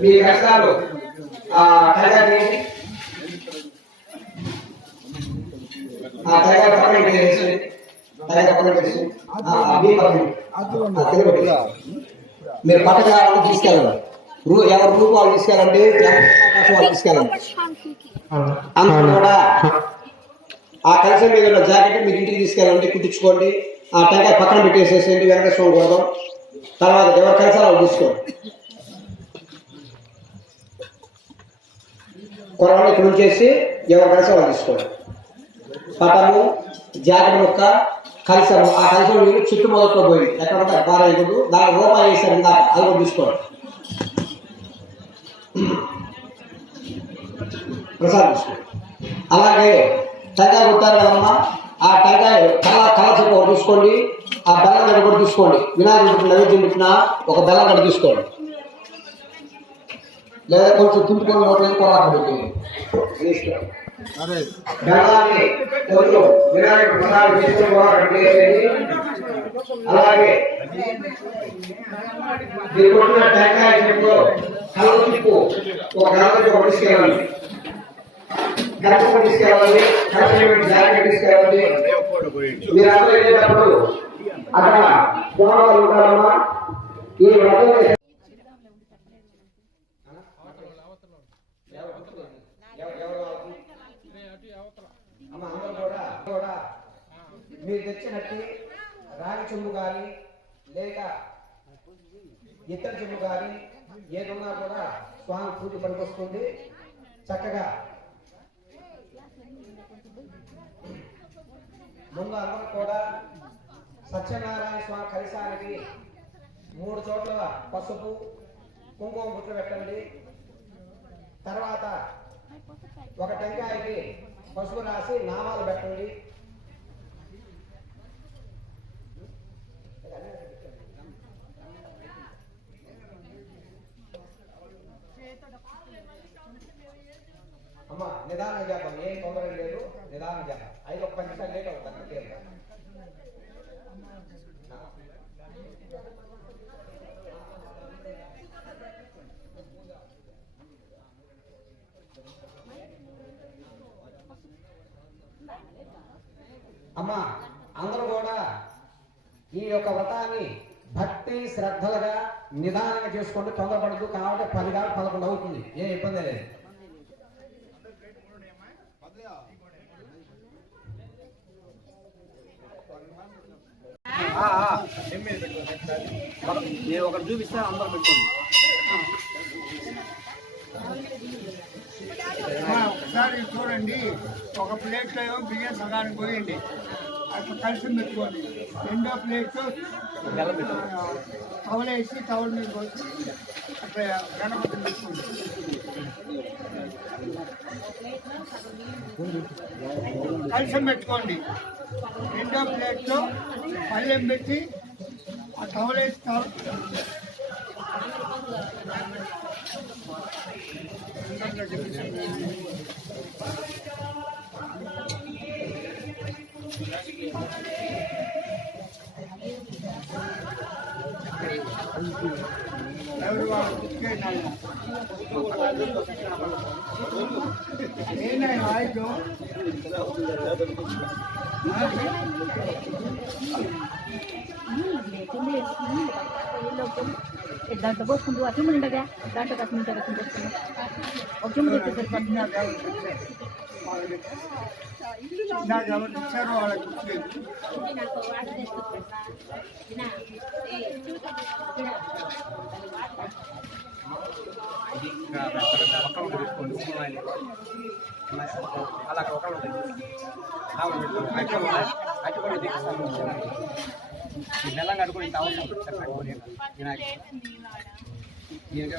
మీ కష్టాలు ఆ పక్కన పెట్టేసి తరగతి పక్కన. పెట్టేసి మీ పక్కన మీరు పట్టకాలను తీసుకెళ్ళండి. ఎవరు రూపాలు తీసుకెళ్ళండి? తీసుకెళ్ళండి. అందరూ కూడా ఆ కలిసి మీద ఉన్న జాకెట్ మీరు ఇంటికి తీసుకెళ్ళండి కుట్టించుకోండి. ఆ టెంకాయ పక్కన పెట్టేసేసేయండి వెనకేశ్వరం కొడదాం. తర్వాత ఎవరు కలిసి వాళ్ళు తీసుకోండి. కొరవని ఇక్కడ ఉంచేసి ఎవరు కలిసి వాళ్ళు తీసుకోండి. పటము జాకెట్ ముక్క కలిసాము ఆ కలిసిన నీళ్ళు చుట్టూ మొదట్లో పోయింది ఎక్కడ ఉంటే బాగా వేయకూడదు దాని రూపాయి వేసారు ఇందాక. అది కూడా తీసుకోండి. ప్రసాద్ తీసుకోండి అలాగే టెంకాయ కొట్టారు కదమ్మా? ఆ టెంకాయ కళ కళ చెప్పు ఒకటి తీసుకోండి. ఆ బెల్లం గడ్డ కూడా తీసుకోండి. వినాయకుడికి నైవేద్యం పెట్టిన ఒక బెల్లం గడ్డ తీసుకోండి. లేదా కొంచెం తింటుకొని నోట్లో కొరాకు పెట్టి బెల్లాన్ని కొంచెం వినాయకుడి ప్రసాదం తీసుకొని కొరాకు పెట్టేసేయండి అలాగే మీరు కొట్టిన టెంకాయ చెట్టు కళ్ళ తిప్పు ఒక గణపతి ఒక గణపతి తీసుకెళ్ళాలి గణపతి జాగ్రత్త తీసుకెళ్ళాలి మీరు అందరూ వెళ్ళేటప్పుడు అక్కడ దోమలు ఉంటారమ్మా ఈ వ్రతం మీరు తెచ్చినట్టు రాగి చెంబు కానీ లేక ఇతర చెంబు కానీ ఏదున్నా కూడా స్వామి పూజ పనికొస్తుంది చక్కగా ముందు అందరూ కూడా సత్యనారాయణ స్వామి కలిశానికి మూడు చోట్ల పసుపు కుంకుమ బుట్లు పెట్టండి. తర్వాత ఒక టెంకాయకి పసుపు రాసి నామాలు పెట్టండి. అమ్మ నిదానం చేద్దాం ఏం తొందర ఐదు ఒక పది నిమిషాలు లేట్ అవుతుంది అమ్మా అందరూ కూడా ఈ యొక్క వ్రతాన్ని భక్తి శ్రద్ధలుగా నిదానంగా చేసుకోండి. తొందరపడదు కాబట్టి పది కాదు పదకొండు అవుతుంది. ఏ ఇబ్బంది లేదు. నేను ఒకటి చూపిస్తే అందరూ పెట్టుకోండి ఒకసారి చూడండి. ఒక ప్లేట్లో ఏమో బియ్యం సగానికి పోయండి. అట్లా కలిసి పెట్టుకోండి. రెండో ప్లేట్ తవలేసి టవల్ మీద పోసి అట్లా గణపతి పెట్టుకోండి. కలిసం పెట్టుకోండి. రెండో ప్లేట్లో పళ్ళెం పెట్టి ఆ టవలేసి టవల్ వాళ్ళు కుట్టుకేయండి ఏంటంటే ఆయుధం దాంట్లో పోసుకుంటూ అట్లా ఉండగా దాంట్లో కాస్త ముందు రసం పోసుకుని ఒక చెంబు తెస్తే ఇంకా ఒకటి పెట్టుకోండి ఉప్మా అని. అలా ఒకళ్ళు పెట్టుకోండి. కూడా